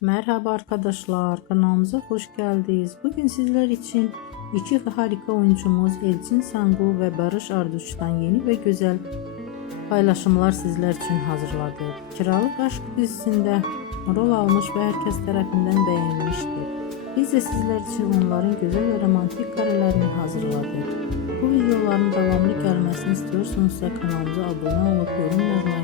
Merhaba arkadaşlar, kanalımıza hoş geldiniz. Bugün sizler için iki harika oyuncumuz Elçin Sangu ve Barış Arduç'tan yeni ve güzel paylaşımlar sizler için hazırladık. Kiralık Aşk dizisinde rol almış ve herkes tarafından beğenilmiştir. Biz de sizler için onların güzel ve romantik karelerini hazırladık. Bu videoların devamlı gelmesini istiyorsanız kanalımıza abone olup yorum yazmayı